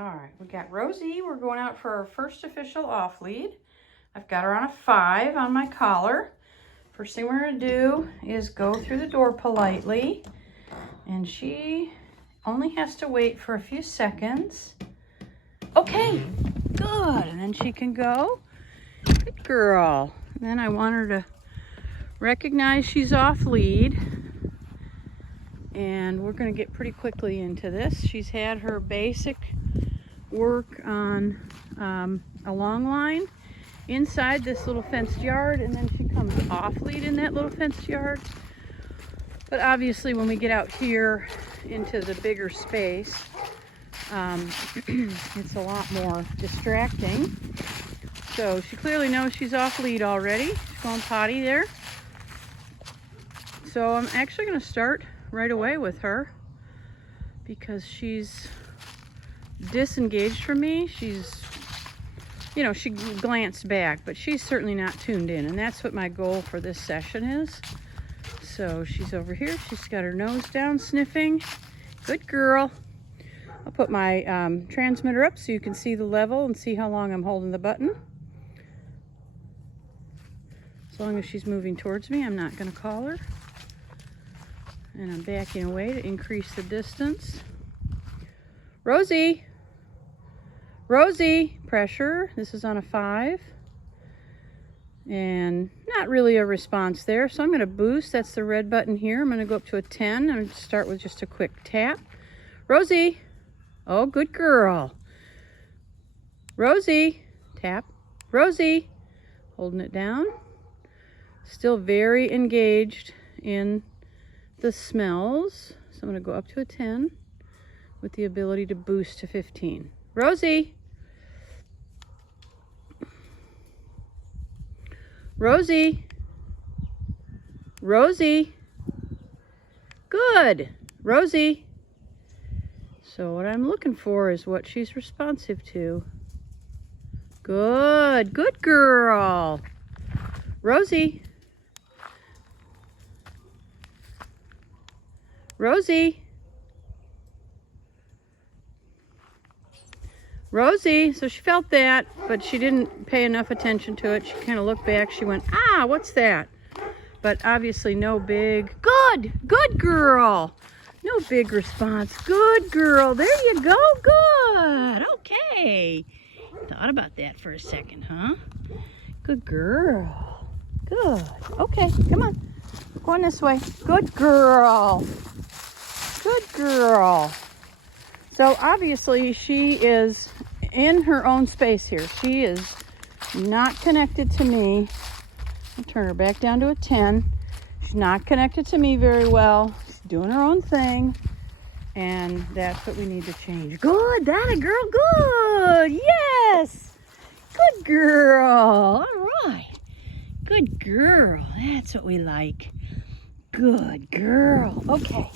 All right, we got Rosie. We're going out for our first official off lead. I've got her on a 5 on my collar. First thing we're gonna do is go through the door politely, and she only has to wait for a few seconds. Okay, good, and then she can go. Good girl. And then I want her to recognize she's off lead, and we're gonna get pretty quickly into this. She's had her basic work on a long line inside this little fenced yard, and then she comes off lead in that little fenced yard. But obviously when we get out here into the bigger space, it's a lot more distracting. So she clearly knows she's off lead already. She's going potty there. So I'm actually going to start right away with her because she's disengaged from me. She's, you know, she glanced back, but she's certainly not tuned in, and that's what my goal for this session is. So she's over here. She's got her nose down, sniffing. Good girl. I'll put my transmitter up so you can see the level and see how long I'm holding the button. As long as she's moving towards me, I'm not going to call her. And I'm backing away to increase the distance. Rosie! Rosie! Pressure. This is on a 5. And not really a response there, so I'm going to boost. That's the red button here. I'm going to go up to a 10. I'm going to start with just a quick tap. Rosie! Oh, good girl. Rosie! Tap. Rosie! Holding it down. Still very engaged in the smells. So I'm going to go up to a 10 with the ability to boost to 15. Rosie! Rosie! Rosie! Good! Rosie! So what I'm looking for is what she's responsive to. Good! Good girl! Rosie! Rosie! Rosie! So she felt that, but she didn't pay enough attention to it. She kind of looked back. She went, ah, what's that? But obviously no big, good! Good girl! No big response. Good girl. There you go. Good. Okay. Thought about that for a second, huh? Good girl. Good. Okay, come on. Going this way. Good girl. Good girl. So obviously she is in her own space here. She is not connected to me. I'll turn her back down to a 10. She's not connected to me very well. She's doing her own thing. And that's what we need to change. Good, that a girl, good. Yes. Good girl. All right. Good girl. That's what we like. Good girl. Okay.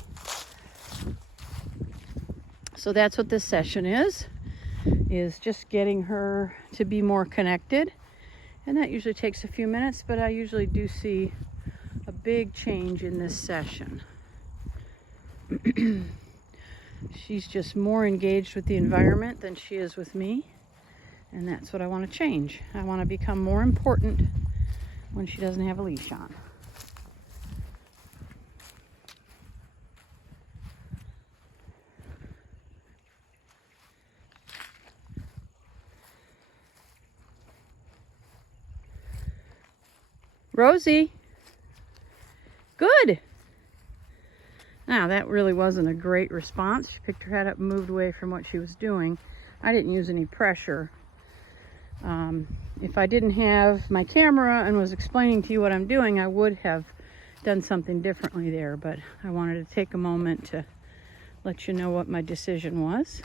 So that's what this session is just getting her to be more connected. And that usually takes a few minutes, but I usually do see a big change in this session. She's just more engaged with the environment than she is with me. And that's what I want to change. I want to become more important when she doesn't have a leash on. Rosie. Good. Now that really wasn't a great response. She picked her head up and moved away from what she was doing. I didn't use any pressure. If I didn't have my camera and was explaining to you what I'm doing, I would have done something differently there, but I wanted to take a moment to let you know what my decision was.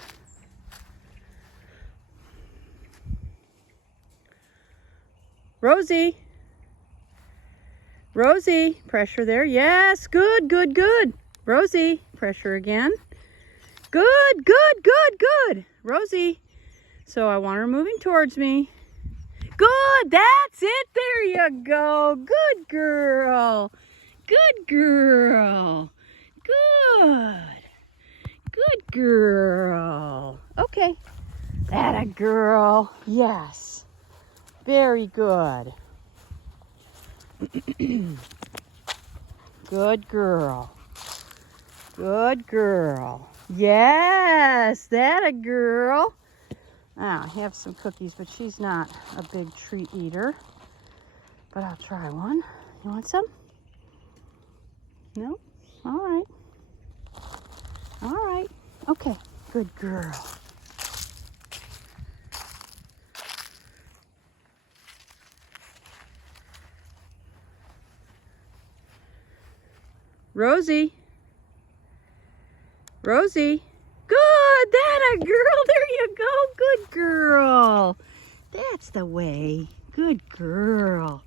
Rosie! Rosie! Pressure there. Yes! Good, good, good! Rosie! Pressure again. Good, good, good, good! Rosie! So I want her moving towards me. Good! That's it! There you go! Good girl! Good girl! Good! Good girl! Okay. That a girl. Yes. Very good. Good girl. Good girl. Yes, that a girl. Now, I have some cookies, but she's not a big treat eater. But I'll try one. You want some? No? All right. All right. Okay. Good girl. Rosie. Rosie. Good. That a girl. There you go. Good girl. That's the way. Good girl.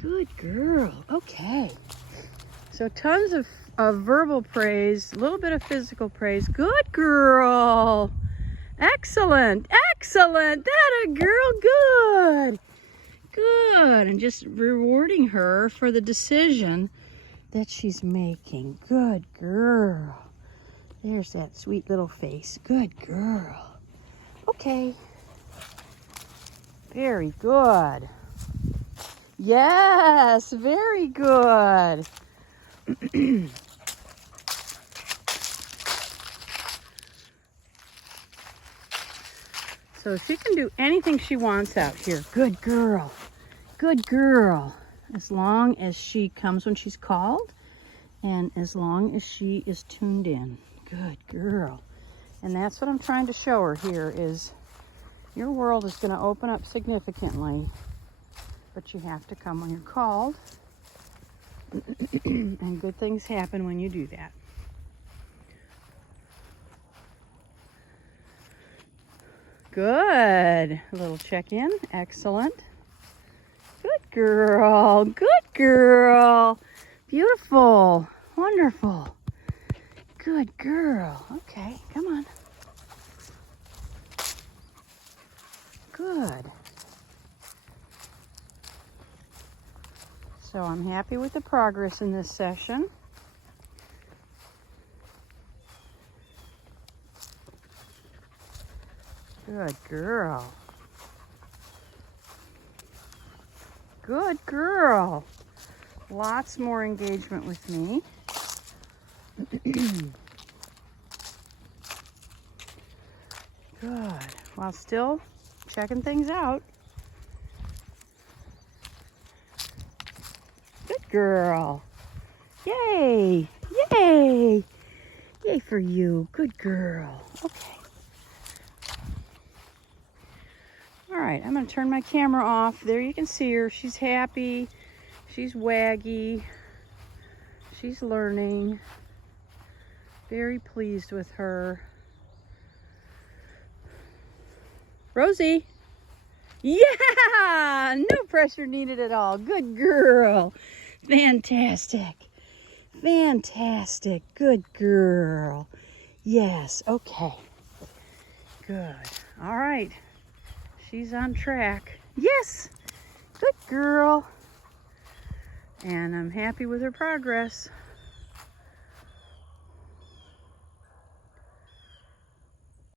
Good girl. Okay. So tons of verbal praise, a little bit of physical praise. Good girl. Excellent. Excellent. That a girl. Good. Good. And just rewarding her for the decision that she's making. Good girl. There's that sweet little face. Good girl. Okay. Very good. Yes, very good. So she can do anything she wants out here. Good girl. Good girl. As long as she comes when she's called and as long as she is tuned in. Good girl. And that's what I'm trying to show her here is your world is going to open up significantly, but you have to come when you're called. And good things happen when you do that. Good. A little check-in. Excellent. Good girl. Good girl. Beautiful. Wonderful. Good girl. Okay, come on. Good. So I'm happy with the progress in this session. Good girl. Good girl. Lots more engagement with me. Good. While still checking things out. Good girl. Yay. Yay. Yay for you. Good girl. Okay. All right, I'm going to turn my camera off. There you can see her. She's happy. She's waggy. She's learning. Very pleased with her. Rosie. Yeah! No pressure needed at all. Good girl. Fantastic. Fantastic. Good girl. Yes. Okay. Good. All right. She's on track. Yes. Good girl. And I'm happy with her progress.